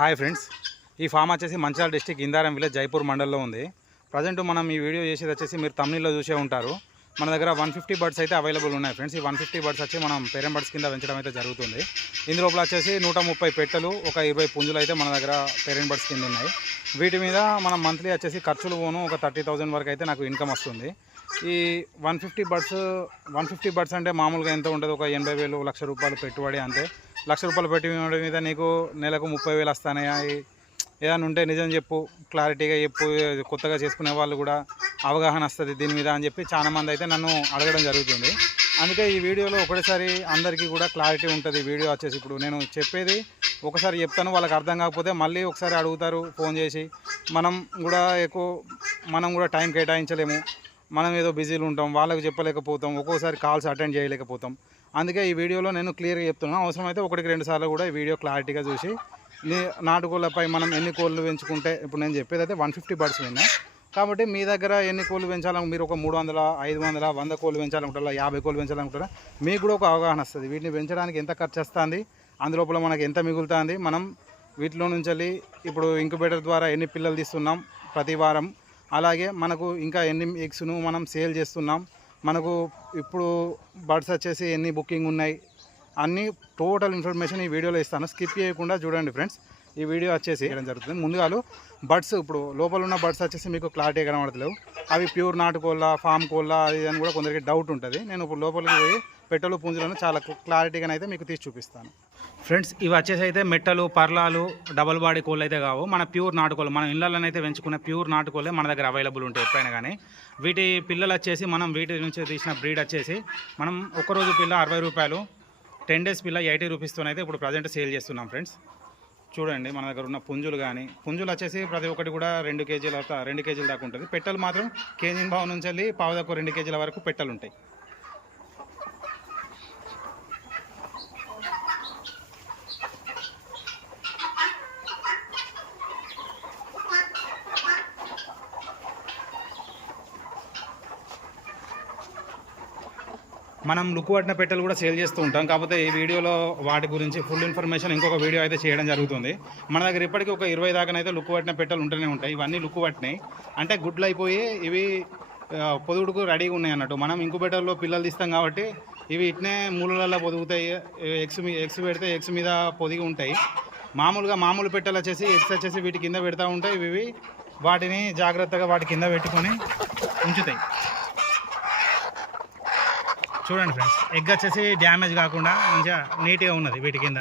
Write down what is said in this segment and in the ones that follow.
Hi friends. ఈ farm వచ్చేసి Mancherial district Indaram village Jaipur మండల్లో ఉంది. ప్రజెంట్ మనం ఈ వీడియో చేసేది వచ్చేసి మీరు తమిళలో చూసే ఉంటారు. మన దగ్గర వన్ ఫిఫ్టీ బర్డ్స్ అయితే అవైలబుల్ ఉన్నాయి ఫ్రెండ్స్. ఈ వన్ ఫిఫ్టీ బర్డ్స్ వచ్చి మనం పేరెంట్ బర్డ్స్ కింద పెంచడం అయితే జరుగుతుంది. ఇందులోపల వచ్చేసి నూట ముప్పై పెట్టెలు ఒక ఇరవై పుంజులు అయితే మన దగ్గర పేరెంట్ బర్డ్స్ కింద ఉన్నాయి. వీటి మీద మనం మంత్లీ వచ్చేసి ఖర్చులు పోను ఒక థర్టీ థౌజండ్ వరకు అయితే నాకు ఇన్కమ్ వస్తుంది. ఈ one fifty birds one fifty birds అంటే మామూలుగా ఎంత ఉంటుంది? ఒక ఎనభై వేలు లక్ష రూపాయలు పెట్టుబడి అంతే లక్ష రూపాయలు పెట్టి మీద నీకు నెలకు ముప్పై వేలు వస్తాయి ఏదైనా ఉంటే నిజం చెప్పు క్లారిటీగా చెప్పు కొత్తగా చేసుకునే వాళ్ళు కూడా అవగాహన వస్తుంది దీని మీద అని చెప్పి చాలా మంది అయితే నన్ను అడగడం జరుగుతుంది. అందుకే ఈ వీడియోలో ఒకటేసారి అందరికీ కూడా క్లారిటీ ఉంటుంది వీడియో వచ్చేసి ఇప్పుడు. నేను చెప్పేది ఒకసారి చెప్తాను వాళ్ళకి అర్థం కాకపోతే మళ్ళీ ఒకసారి అడుగుతారు ఫోన్ చేసి. మనం కూడా ఎక్కువ మనం కూడా టైం కేటాయించలేము. మనం ఏదో బిజీలు ఉంటాం వాళ్ళకు చెప్పలేకపోతాం ఒక్కోసారి కాల్స్ అటెండ్ చేయలేకపోతాం. అందుకే ఈ వీడియోలో నేను క్లియర్గా చెప్తున్నాను అవసరమైతే ఒకటికి రెండు సార్లు కూడా ఈ వీడియో క్లారిటీగా చూసి నాటుకోళ్ళపై మనం ఎన్ని కోళ్ళు పెంచుకుంటే ఇప్పుడు నేను చెప్పేది అయితే వన్ ఫిఫ్టీ బర్డ్స్ విన్నా కాబట్టి మీ దగ్గర ఎన్ని కోళ్ళు పెంచాలని మీరు ఒక మూడు వందల ఐదు వందల వంద కోళ్ళు పెంచాలనుకుంటారా యాభై కోళ్ళు పెంచాలనుకుంటారా మీకు కూడా ఒక అవగాహన వస్తుంది. వీటిని పెంచడానికి ఎంత ఖర్చు వస్తుంది అందులోపల మనకి ఎంత మిగులుతుంది మనం వీటిలో నుంచి వెళ్ళి ఇప్పుడు ఇంక్యుబేటర్ ద్వారా ఎన్ని పిల్లలు తీస్తున్నాం ప్రతి వారం. అలాగే మనకు ఇంకా ఎన్ని ఎగ్స్ను మనం సేల్ చేస్తున్నాం మనకు ఇప్పుడు బర్డ్స్ వచ్చేసి ఎన్ని బుకింగ్ ఉన్నాయి అన్ని టోటల్ ఇన్ఫర్మేషన్ ఈ వీడియోలో ఇస్తాను. స్కిప్ చేయకుండా చూడండి ఫ్రెండ్స్. ఈ వీడియో వచ్చేసి చేయడం జరుగుతుంది. ముందుగాలు బర్డ్స్ ఇప్పుడు లోపల ఉన్న బర్డ్స్ వచ్చేసి మీకు క్లారిటీ కనబడతలేవు. అవి ప్యూర్ నాటుకోళ్ళ ఫామ్ కోళ్ళ అది అని కూడా కొందరికి డౌట్ ఉంటుంది. నేను ఇప్పుడు లోపలికి పోయి పెట్టెలు పుంజులను చాలా క్లారిటీగా అయితే మీకు తీసి చూపిస్తాను. ఫ్రెండ్స్ ఇవి వచ్చేసి అయితే మెట్టలు పర్లాలు డబల్ బాడీ కోళ్ళు అయితే కావు. మన ప్యూర్ నాటుకోళ్ళు మనం ఇళ్ళల్లో అయితే పెంచుకునే ప్యూర్ నాటుకోళ్ళే మన దగ్గర అవైలబుల్ ఉంటాయి ఎప్పుడైనా కానీ. వీటి పిల్లలు వచ్చేసి మనం వీటి నుంచి తీసిన బ్రీడ్ వచ్చేసి మనం ఒకరోజు పిల్ల అరవై రూపాయలు టెన్ డేస్ పిల్ల ఎయిటీ రూపీస్తోనైతే ఇప్పుడు ప్రజెంట్ సేల్ చేస్తున్నాం ఫ్రెండ్స్. చూడండి మన దగ్గర ఉన్న పుంజులు కానీ పుంజులు వచ్చేసి ప్రతి ఒక్కటి కూడా రెండు కేజీల రెండు కేజీల దాకా ఉంటుంది. పెట్టెలు మాత్రం కేజీ బావు నుంచి వెళ్ళి పావు దాకా రెండు కేజీల వరకు పెట్టెలు ఉంటాయి. మనం లుక్ పట్టిన పెట్టెలు కూడా సేల్ చేస్తూ ఉంటాం. కాకపోతే ఈ వీడియోలో వాటి గురించి ఫుల్ ఇన్ఫర్మేషన్ ఇంకొక వీడియో అయితే చేయడం జరుగుతుంది. మన దగ్గర ఇప్పటికీ ఒక ఇరవై దాకానైతే లుక్ పట్టిన పెట్టెలు ఉంటూనే ఉంటాయి. ఇవన్నీ లుక్ పట్టినాయి. అంటే గుడ్లు అయిపోయి ఇవి పొదుగుడుకు రెడీగా ఉన్నాయి అన్నట్టు. మనం ఇంకుబేటర్లో పిల్లలు తీస్తాం కాబట్టి ఇవి ఇట్నే మూలలలో పొదుగుతాయి. ఎగ్స్ మీ ఎగ్స్ పెడితే ఎగ్స్ మీద పొదిగి ఉంటాయి. మామూలుగా మామూలు పెట్టెలు వచ్చేసి ఎగ్స్ వచ్చేసి వీటి కింద పెడతా ఉంటాయి. ఇవి వాటిని జాగ్రత్తగా వాటి కింద పెట్టుకొని ఉంచుతాయి. చూడండి ఫ్రెండ్స్ ఎగ్ వచ్చేసి డ్యామేజ్ కాకుండా మంచిగా నీట్గా ఉన్నది వీటి కింద.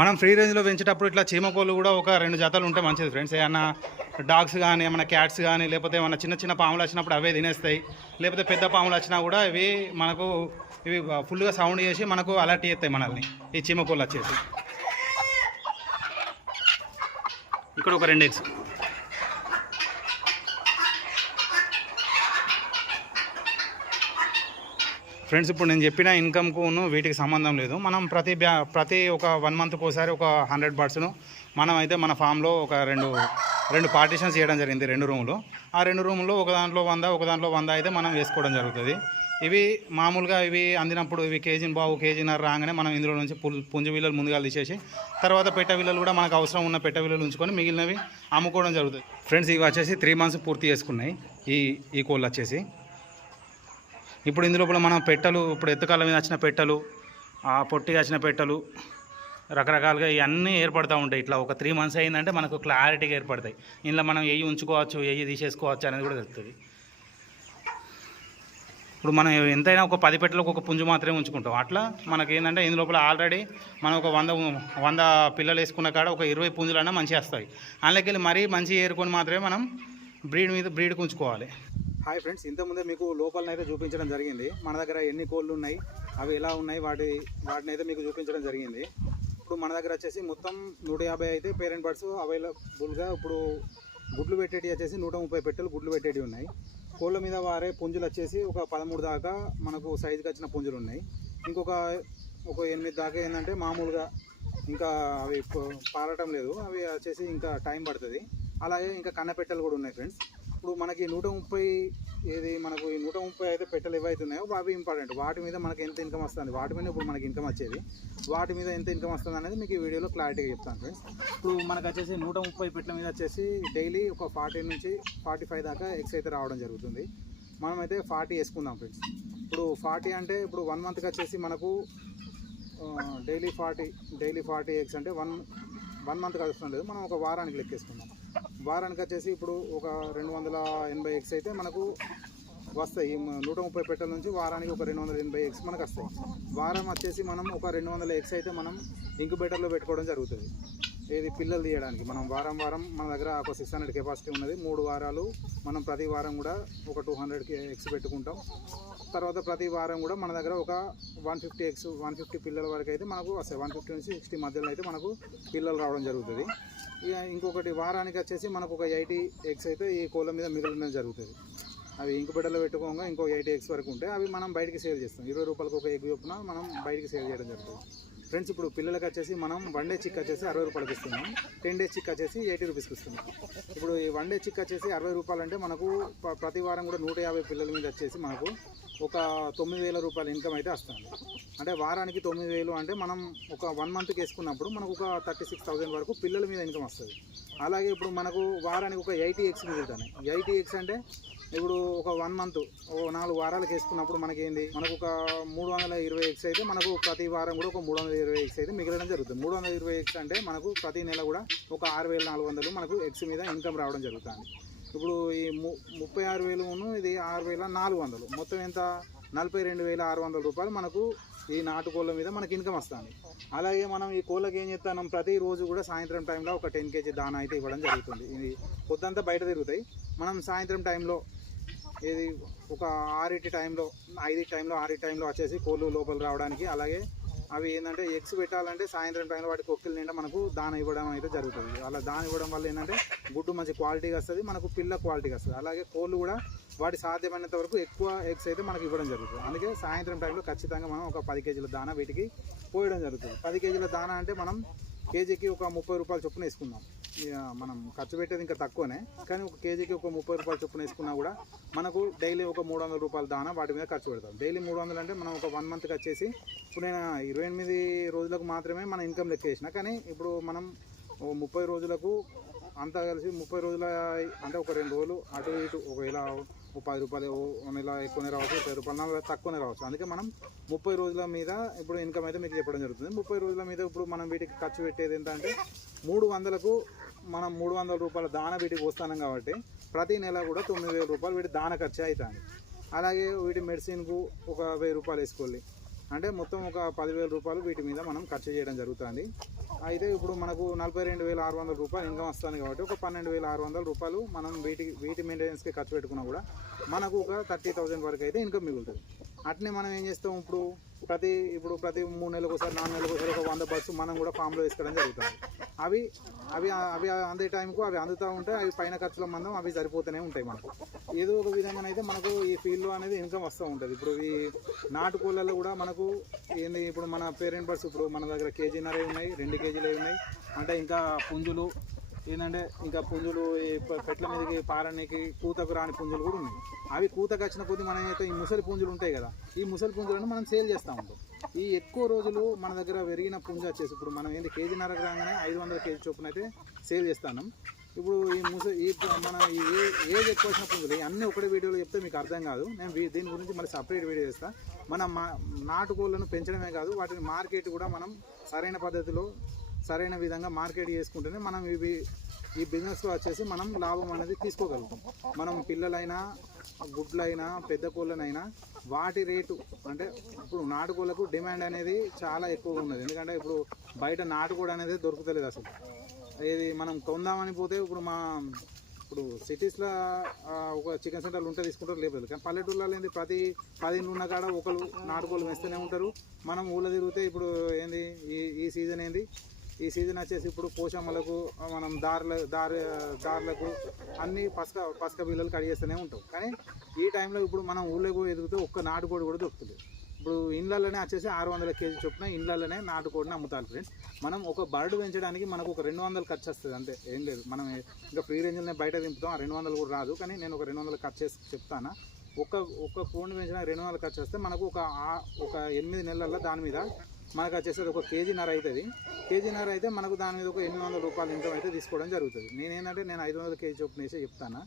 మనం ఫ్రీ రేంజ్లో పెంచేటప్పుడు ఇట్లా చీమకోళ్ళు కూడా ఒక రెండు జతలు ఉంటే మంచిది ఫ్రెండ్స్ ఏమన్నా డాగ్స్ కానీ ఏమైనా క్యాట్స్ కానీ లేకపోతే ఏమైనా చిన్న చిన్న పాములు వచ్చినప్పుడు అవే తినేస్తాయి. లేకపోతే పెద్ద పాములు వచ్చినా కూడా ఇవి మనకు ఇవి ఫుల్గా సౌండ్ చేసి మనకు అలర్ట్ చేస్తాయి మనల్ని. ఈ చీమకోళ్ళు వచ్చేసి. ఇక్కడ ఒక రెండు ఎగ్స్ ఫ్రెండ్స్ ఇప్పుడు నేను చెప్పిన ఇన్కమ్కును వీటికి సంబంధం లేదు. మనం ప్రతి బ్యా ప్రతి ఒక వన్ మంత్కి ఒకసారి ఒక హండ్రెడ్ బర్డ్స్ను మనం అయితే మన ఫామ్లో ఒక రెండు రెండు పార్టీషన్స్ చేయడం జరిగింది రెండు రూములు. ఆ రెండు రూములు ఒక దాంట్లో వంద ఒక దాంట్లో వంద అయితే మనం వేసుకోవడం జరుగుతుంది. ఇవి మామూలుగా ఇవి అందినప్పుడు ఇవి కేజీని బావు కేజీన్నర రాగానే మనం ఇందులో నుంచి పుల్- పుంజు విల్లలు ముందుగా తీసేసి తర్వాత పెట్ట విల్లలు కూడా మనకు అవసరం ఉన్న పెట్ట విల్లలు ఉంచుకొని మిగిలినవి అమ్ముకోవడం జరుగుతుంది. ఫ్రెండ్స్ ఇవి వచ్చేసి త్రీ మంత్స్ పూర్తి చేసుకున్నాయి. ఈ ఈ కోళ్ళు వచ్చేసి. ఇప్పుడు ఇందులో మనం పెట్టెలు ఇప్పుడు ఎత్తుకాల మీద వచ్చిన పెట్టెలు ఆ పొట్టిగా వచ్చిన పెట్టెలు రకరకాలుగా ఇవన్నీ ఏర్పడుతూ ఉంటాయి. ఇట్లా ఒక త్రీ మంత్స్ అయిందంటే మనకు క్లారిటీగా ఏర్పడతాయి. ఇందులో మనం ఏవి ఉంచుకోవచ్చు ఏవి తీసేసుకోవచ్చు అనేది కూడా తెలుస్తుంది. ఇప్పుడు మనం ఎంతైనా ఒక పది పెట్టలకు ఒక పుంజు మాత్రమే ఉంచుకుంటాం. అట్లా మనకి ఏంటంటే ఇందు లోపల ఆల్రెడీ మనం ఒక వంద వంద పిల్లలు వేసుకున్న కాడ ఒక ఇరవై పుంజులన్నా మంచిగా వస్తాయి. అందులోకి వెళ్ళి మరీ మంచి ఏరుకొని మాత్రమే మనం బ్రీడ్ మీద బ్రీడ్కి ఉంచుకోవాలి. హాయ్ ఫ్రెండ్స్ ఇంతకుముందే మీకు లోపలనైతే చూపించడం జరిగింది. మన దగ్గర ఎన్ని కోళ్ళు ఉన్నాయి అవి ఎలా ఉన్నాయి వాటి వాటిని అయితే మీకు చూపించడం జరిగింది. ఇప్పుడు మన దగ్గర వచ్చేసి మొత్తం నూట యాభై అయితే పేరెంట్ బర్డ్స్ అవైలబుల్గా ఇప్పుడు గుడ్లు పెట్టేటి వచ్చేసి నూట ముప్పై పెట్టెలు గుడ్లు పెట్టేటి ఉన్నాయి. కోళ్ళ మీద వారే పుంజులు వచ్చేసి ఒక పదమూడు దాకా మనకు సైజుకి వచ్చిన పుంజులు ఉన్నాయి. ఇంకొక ఒక ఎనిమిది దాకా ఏంటంటే మామూలుగా ఇంకా అవి పారటం లేదు. అవి వచ్చేసి ఇంకా టైం పడుతుంది. అలాగే ఇంకా కన్నపెట్టెలు కూడా ఉన్నాయి ఫ్రెండ్స్. ఇప్పుడు మనకి నూట ముప్పై ఏది మనకు ఈ నూట ముప్పై అయితే పెట్టలు ఏవైతున్నాయో అవి ఇంపార్టెంట్ వాటి మీద మనకి ఎంత ఇన్కమ్ వస్తుంది? వాటి మీద ఇప్పుడు మనకి ఇన్కమ్ వచ్చేది. వాటి మీద ఎంత ఇన్కమ్ వస్తుంది అనేది మీకు ఈ వీడియోలో క్లారిటీగా చెప్తాను ఫ్రెండ్స్ ఇప్పుడు మనకు వచ్చేసి నూట ముప్పై పెట్టల మీద వచ్చేసి డైలీ ఒక ఫార్టీ నుంచి ఫార్టీ ఫైవ్ దాకా ఎక్స్ అయితే రావడం జరుగుతుంది. మనమైతే ఫార్టీ వేసుకుందాం ఫ్రెండ్స్ ఇప్పుడు ఫార్టీ అంటే ఇప్పుడు వన్ మంత్కి వచ్చేసి మనకు daily forty daily forty eggs అంటే వన్ వన్ మంత్కి అవసరం లేదు మనం ఒక వారానికి లెక్కేసుకుందాం. వారానికి వచ్చేసి ఇప్పుడు ఒక రెండు వందల ఎనభై ఎక్స్ అయితే మనకు వస్తాయి. నూట ముప్పై పెట్టల నుంచి వారానికి ఒక రెండు వందల ఎనభై ఎక్స్ మనకు వస్తాయి. వారం వచ్చేసి మనం ఒక రెండు వందల ఎక్స్ అయితే మనం ఇంక్యుబేటర్లో పెట్టుకోవడం జరుగుతుంది. ఏది పిల్లలు తీయడానికి? మనం వారం వారం మన దగ్గర ఒక సిక్స్ హండ్రెడ్ కెపాసిటీ ఉన్నది. మూడు వారాలు మనం ప్రతి వారం కూడా ఒక టూ హండ్రెడ్కి ఎగ్స్ పెట్టుకుంటాం. తర్వాత ప్రతి వారం కూడా మన దగ్గర ఒక one fifty eggs one fifty పిల్లల వరకు అయితే మనకు వస్తాయి. వన్ ఫిఫ్టీ నుంచి సిక్స్టీ మధ్యలో అయితే మనకు పిల్లలు రావడం జరుగుతుంది. ఇంకొకటి వారానికి వచ్చేసి మనకు ఒక ఎయిటీ ఎగ్స్ అయితే ఈ కోళ్ళ మీద మిగిలిన జరుగుతుంది. అవి ఇంకుబెడ్డలో పెట్టుకోగా ఇంకో ఎయిటీ ఎగ్స్ వరకు ఉంటాయి అవి మనం బయటికి సేల్ చేస్తాం. ఇరవై రూపాయలకు ఒక ఎగ్ చొప్పున మనం బయటికి సేల్ చేయడం జరుగుతుంది. ఫ్రెండ్స్ ఇప్పుడు పిల్లలకి వచ్చేసి మనం వన్ డే చిక్ వచ్చేసి అరవై రూపాయలకి ఇస్తున్నాం. టెన్ డేస్ చిక్ వచ్చేసి ఎయిటీ రూపీస్కి ఇస్తున్నాం. ఇప్పుడు ఈ వన్ డే చిక్ వచ్చేసి అరవై రూపాయలు అంటే మనకు ప్రతి వారం కూడా నూట యాభై పిల్లల మీద వచ్చేసి మనకు ఒక తొమ్మిది వేల రూపాయల ఇన్కమ్ అయితే వస్తుంది. అంటే వారానికి తొమ్మిది వేలు అంటే మనం ఒక వన్ మంత్కి వేసుకున్నప్పుడు మనకు ఒక థర్టీ సిక్స్ థౌసండ్ వరకు పిల్లల మీద ఇన్కమ్ వస్తుంది. అలాగే ఇప్పుడు మనకు వారానికి ఒక ఎయిటీ ఎక్స్ మిగులుతున్నాయి ఎయిటీ ఎక్స్ అంటే ఇప్పుడు ఒక వన్ మంత్ ఓ నాలుగు వారాలకు వేసుకున్నప్పుడు మనకేంది? మనకు ఒక మూడు వందల ఇరవై ఎక్స్ అయితే మనకు ప్రతి వారం కూడా ఒక మూడు వందల ఇరవై ఎక్స్ అయితే మిగలడం జరుగుతుంది. మూడు వందల ఇరవై ఎక్స్ అంటే మనకు ప్రతి నెల కూడా ఒక ఆరు వేల నాలుగు వందలు మనకు ఎక్స్ మీద ఇన్కమ్ రావడం జరుగుతుంది. ఇప్పుడు ఈ ము ముప్పై ఆరు వేలును ఇది ఆరు వేల నాలుగు వందలు. మొత్తం ఎంత? నలభై రెండు వేల ఆరు వందల రూపాయలు మనకు ఈ నాటుకోళ్ళ మీద మనకి ఇన్కమ్ వస్తుంది. అలాగే మనం ఈ కోళ్ళకి ఏం చేస్తాం ప్రతిరోజు కూడా సాయంత్రం టైంలో ఒక టెన్ కేజీ దానా అయితే ఇవ్వడం జరుగుతుంది. ఇది పొద్దంతా బయట తిరుగుతాయి. మనం సాయంత్రం టైంలో ఇది ఒక ఆరిటి టైంలో ఐదు టైంలో ఆరి టైంలో వచ్చేసి కోళ్ళు లోపల రావడానికి. అలాగే అవి ఏంటంటే ఎగ్స్ పెట్టాలంటే సాయంత్రం టైంలో వాటి కొక్కిల నిండా మనకు దాన ఇవ్వడం అయితే జరుగుతుంది. అలా దాన ఇవ్వడం వల్ల ఏంటంటే గుడ్డు మంచి క్వాలిటీగా వస్తుంది మనకు పిల్ల క్వాలిటీగా వస్తుంది. అలాగే కోళ్ళు కూడా వాటి సాధ్యమైనంత వరకు ఎక్కువ ఎగ్స్ అయితే మనకి ఇవ్వడం జరుగుతుంది. అందుకే సాయంత్రం టైంలో ఖచ్చితంగా మనం ఒక పది కేజీల దానా వీటికి పోయడం జరుగుతుంది. పది కేజీల దానా అంటే మనం కేజీకి ఒక ముప్పై రూపాయల చొప్పున వేసుకుందాం. మనం ఖర్చు పెట్టేది ఇంకా తక్కువనే. కానీ ఒక కేజీకి ఒక ముప్పై రూపాయలు చొప్పున వేసుకున్నా కూడా మనకు డైలీ ఒక మూడు వందల రూపాయల దానా వాటి మీద ఖర్చు పెడతాం డైలీ మూడు వందలు అంటే మనం ఒక వన్ మంత్కి వచ్చేసి ఇప్పుడు నేను ఇరవై ఎనిమిది రోజులకు మాత్రమే మన ఇన్కమ్ లెక్క వేసిన కానీ ఇప్పుడు మనం ముప్పై రోజులకు అంతా కలిసి ముప్పై రోజుల అంటే ఒక రెండు రోజులు అటు ఇటు ఒకవేళ ఒక పది రూపాయలు ఓ నెల ఎక్కువనే రావచ్చు పది రూపాయలు నెల తక్కువనే రావచ్చు. అందుకే మనం ముప్పై రోజుల మీద ఇప్పుడు ఇన్కమ్ అయితే మీకు చెప్పడం జరుగుతుంది. ముప్పై రోజుల మీద ఇప్పుడు మనం వీటికి ఖర్చు పెట్టేది ఏంటంటే మూడు వందలకు మనం మూడు వందల రూపాయల దాన వీటికి వస్తాను కాబట్టి ప్రతి నెల కూడా తొమ్మిది వేల రూపాయలు వీటి దాన ఖర్చు అవుతుంది అలాగే వీటి మెడిసిన్కు ఒక వెయ్యి రూపాయలు వేసుకోవాలి. అంటే మొత్తం ఒక పదివేల రూపాయలు వీటి మీద మనం ఖర్చు చేయడం జరుగుతుంది. అయితే ఇప్పుడు మనకు నలభై రెండు వేల ఆరు వందల రూపాయలు ఇన్కమ్ వస్తుంది కాబట్టి ఒక పన్నెండు వేల ఆరు వందల రూపాయలు మనం వీటి వీటి మెయింటెనెన్స్కి ఖర్చు పెట్టుకున్నా కూడా మనకు ఒక థర్టీ థౌసండ్ వరకు అయితే ఇన్కమ్ మిగులుతుంది. అట్నే మనం ఏం చేస్తాం ఇప్పుడు? ప్రతి ఇప్పుడు ప్రతి మూడు నెలలకు ఒకసారి నాలుగు నెలలకు ఒకసారి ఒక వంద బస్సు మనం కూడా ఫామ్లో వేసుకోవడం జరుగుతుంది. అవి అవి అవి అందే టైంకు అవి అందుతూ ఉంటే అవి పైన ఖర్చుల మందం అవి సరిపోతూనే ఉంటాయి మనకు. ఏదో ఒక విధంగా అయితే మనకు ఈ ఫీల్డ్లో అనేది ఇన్కమ్ వస్తూ ఉంటుంది. ఇప్పుడు ఈ నాటుకోళ్ళలో కూడా మనకు ఏంది ఇప్పుడు మన పేరెంట్ బర్డ్స్ ఇప్పుడు మన దగ్గర కేజీన్నర ఉన్నాయి రెండు కేజీలు ఉన్నాయి. అంటే ఇంకా పుంజులు ఏంటంటే ఇంకా పుంజులు ఈ పెట్ల మీదకి పారనికి కూతకు రాని పుంజులు కూడా ఉన్నాయి. అవి కూతకు వచ్చిన కొద్ది మనం అయితే ఈ ముసలి పుంజులు ఉంటాయి కదా ఈ ముసలి పుంజులను మనం సేల్ చేస్తూ ఉంటాం. ఈ ఎక్కువ రోజులు మన దగ్గర పెరిగిన పుంజ వచ్చేసి ఇప్పుడు మనం ఏంటి కేజీన్నరకు రాగానే ఐదు వందల కేజీ చొప్పున అయితే సేల్ చేస్తాను ఇప్పుడు ఈ ముస ఈ మన ఈ ఏ- ఏజ్ ఎక్కువ వచ్చిన పుంజులు అన్నీ ఒకటే వీడియోలో చెప్తే మీకు అర్థం కాదు. నేను దీని గురించి మళ్ళీ సపరేట్ వీడియో చేస్తాను మన మా నాటుకోళ్ళను పెంచడమే కాదు వాటిని మార్కెట్ కూడా మనం సరైన పద్ధతిలో సరైన విధంగా మార్కెట్ చేసుకుంటేనే మనం ఇవి ఈ బిజినెస్లో వచ్చేసి మనం లాభం అనేది తీసుకోగలుగుతాం. మనం పిల్లలైనా గుడ్లైనా పెద్ద కోళ్ళనైనా వాటి రేటు అంటే ఇప్పుడు నాటుకోళ్ళకు డిమాండ్ అనేది చాలా ఎక్కువగా ఉన్నది. ఎందుకంటే ఇప్పుడు బయట నాటుకోడి అనేది దొరుకుతలేదు అసలు. ఇది మనం కొందామని పోతే ఇప్పుడు మా ఇప్పుడు సిటీస్లో ఒక చికెన్ సెంటర్లు ఉంటే తీసుకుంటారు లేదు కానీ పల్లెటూళ్ళలో ఏంది ప్రతి పది ఉన్న కాడ ఒకరు నాటుకోళ్ళు వేస్తూనే ఉంటారు. మనం ఊళ్ళో తిరిగితే ఇప్పుడు ఏంది ఈ ఈ సీజన్ ఏంది ఈ సీజన్ వచ్చేసి ఇప్పుడు పోషమ్మలకు మనం దారుల దారి దారులకు అన్ని పసక పసక బిల్లలు కడిగేస్తూనే ఉంటాం. కానీ ఈ టైంలో ఇప్పుడు మనం ఊళ్ళో పోయి ఎదిగితే ఒక్క నాటుకోడి కూడా దొరుకుతుంది ఇప్పుడు ఇండ్లలోనే వచ్చేసి ఆరు వందల కేజీ చొప్పున ఇండ్లలోనే నాటుకోడిని అమ్ముతారు ఫ్రెండ్స్ మనం ఒక బర్డ్ పెంచడానికి మనకు ఒక రెండు వందలు ఖర్చు వస్తుంది అంతే. ఏం లేదు. మనం ఇంకా ఫ్రీ రేంజ్లోనే బయట దింపుతాం ఆ రెండు వందలు కూడా రాదు. కానీ నేను ఒక రెండు వందలు ఖర్చు చేసి చెప్తాను? ఒక ఒక కోడిని పెంచిన రెండు వందలు ఖర్చు వస్తే మనకు ఒక ఒక ఎనిమిది నెలల్లో దాని మీద మనకు వచ్చేసి అది ఒక కేజీన్నర అవుతుంది. కేజీన్నర అయితే మనకు దాని మీద ఒక ఎనిమిది వందల రూపాయలు ఇన్కమ్ అయితే తీసుకోవడం జరుగుతుంది. నేనేంటంటే నేను ఐదు వందల కేజీ చొప్పున వేసి చెప్తాను.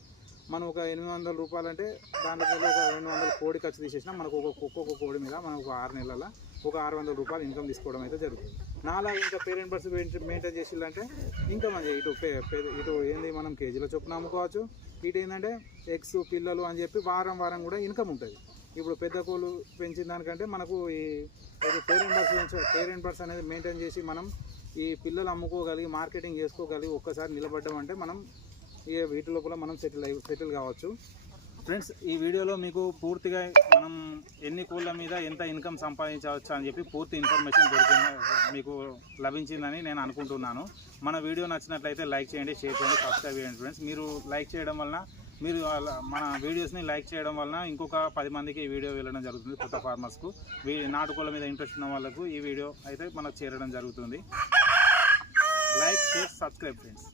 మనం ఒక ఎనిమిది వందల రూపాయలు అంటే దాంట్లో ఒక రెండు వందల కోడి ఖర్చు తీసేసినా మనకు ఒక ఒక్కొక్క కోడి మీద మనకు ఒక ఆరు నెలల ఒక ఆరు వందల రూపాయలు ఇన్కమ్ తీసుకోవడం అయితే జరుగుతుంది. నాలాగా ఇంకా పేరెంట్ బస్ మెయింటైన్ చేసిందంటే ఇంకా మంచి ఇటు ఇటు ఏంది మనం కేజీల చొప్పున అమ్ముకోవచ్చు. ఇటు ఏంటంటే ఎగ్స్ పిల్లలు అని చెప్పి వారం వారం కూడా ఇన్కమ్ ఉంటుంది. ఇప్పుడు పెద్ద కోళ్ళు పెంచిన దానికంటే మనకు ఈ పేరెంట్ బర్డ్స్ పేరెంట్ బర్డ్స్ అనేది మెయింటైన్ చేసి మనం ఈ పిల్లలు అమ్ముకోగలిగి మార్కెటింగ్ చేసుకోగలిగి ఒక్కసారి నిలబడ్డం అంటే మనం ఈ వీటి లోపల మనం సెటిల్ అయి సెటిల్ కావచ్చు. ఫ్రెండ్స్ ఈ వీడియోలో మీకు పూర్తిగా మనం ఎన్ని కోళ్ళ మీద ఎంత ఇన్కమ్ సంపాదించవచ్చు అని చెప్పి పూర్తి ఇన్ఫర్మేషన్ దొరికింది మీకు లభించిందని నేను అనుకుంటున్నాను. మన వీడియో నచ్చినట్లయితే లైక్ చేయండి షేర్ చేయండి సబ్స్క్రైబ్ చేయండి ఫ్రెండ్స్. మీరు లైక్ చేయడం వలన మీరు అలా- మన వీడియోస్ని లైక్ చేయడం వలన ఇంకొక పది మందికి ఈ వీడియో వెళ్ళడం జరుగుతుంది కొత్త ఫార్మర్స్కు. వీ నాటుకోళ్ళ మీద ఇంట్రెస్ట్ ఉన్న వాళ్ళకు ఈ వీడియో అయితే మనకు చేరడం జరుగుతుంది. Like share subscribe friends.